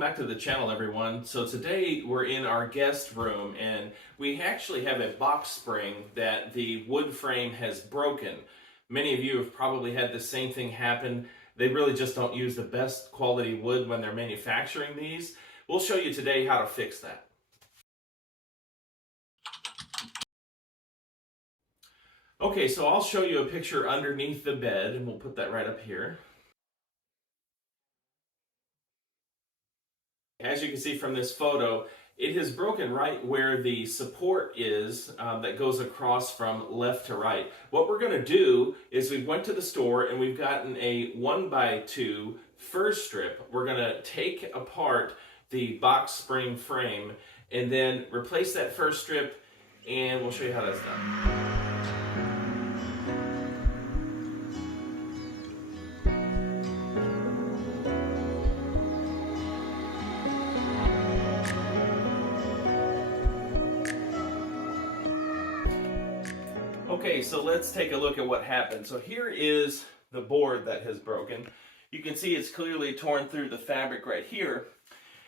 back to the channel, everyone. So today we're in our guest room and we actually have a box spring that the wood frame has broken. Many of you have probably had the same thing happen. They really just don't use the best quality wood when they're manufacturing these. We'll show you today how to fix that. Okay, so I'll show you a picture underneath the bed and we'll put that right up here. As you can see from this photo, it has broken right where the support is that goes across from left to right. What we're going to do is we went to the store and we've gotten a 1x2 fur strip. We're going to take apart the box spring frame and then replace that fur strip, and we'll show you how that's done. Okay, so let's take a look at what happened. So here is the board that has broken. You can see it's clearly torn through the fabric right here.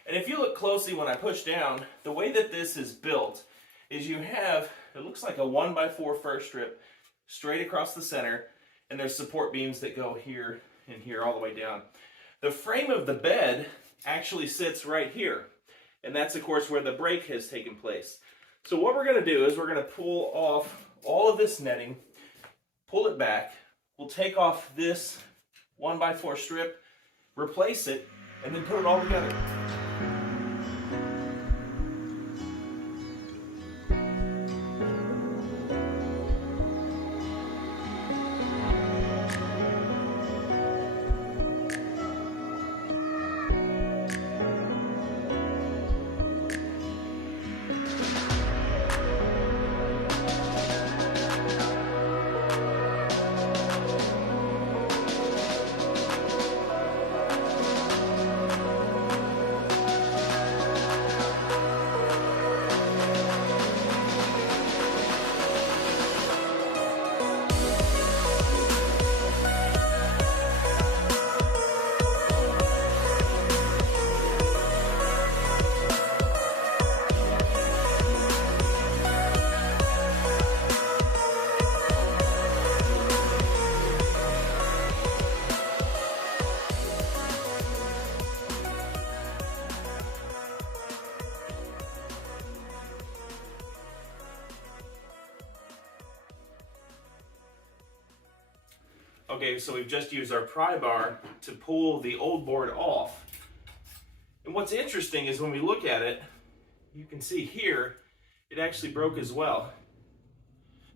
And if you look closely when I push down, the way that this is built is you have, it looks like a 1x4 fur strip straight across the center, and there's support beams that go here and here all the way down. The frame of the bed actually sits right here, and that's of course where the break has taken place. So what we're going to do is we're going to pull off all of this netting, pull it back, we'll take off this 1x4 strip, replace it, and then put it all together. Okay, so we've just used our pry bar to pull the old board off. And what's interesting is when we look at it, you can see here, it actually broke as well.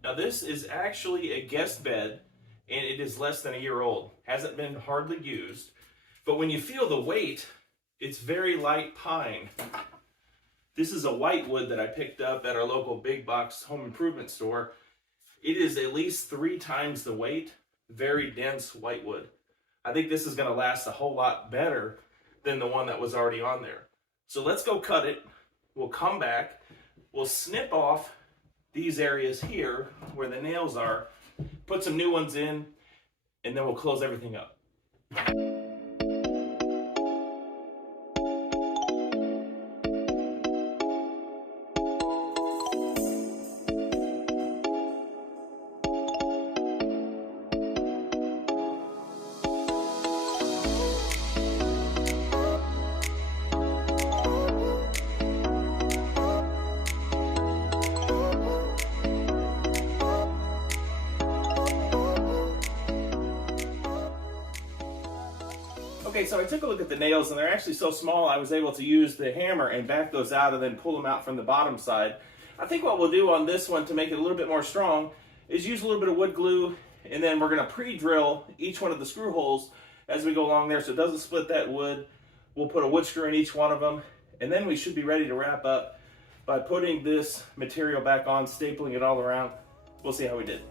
Now this is actually a guest bed, and it is less than a year old. Hasn't been hardly used. But when you feel the weight, it's very light pine. This is a white wood that I picked up at our local big box home improvement store. It is at least 3 times the weight. Very dense white wood. I think this is going to last a whole lot better than the one that was already on there. So let's go cut it. We'll come back. We'll snip off these areas here where the nails are, put some new ones in, and then we'll close everything up. Okay, so I took a look at the nails and they're actually so small I was able to use the hammer and back those out and then pull them out from the bottom side. I think what we'll do on this one to make it a little bit more strong is use a little bit of wood glue, and then we're going to pre-drill each one of the screw holes as we go along there so it doesn't split that wood. We'll put a wood screw in each one of them, and then we should be ready to wrap up by putting this material back on, stapling it all around. We'll see how we did.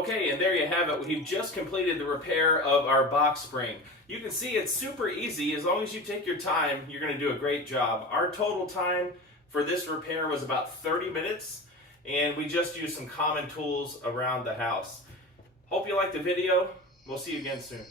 Okay, and there you have it. We've just completed the repair of our box spring. You can see it's super easy. As long as you take your time, you're going to do a great job. Our total time for this repair was about 30 minutes, and we just used some common tools around the house. Hope you liked the video. We'll see you again soon.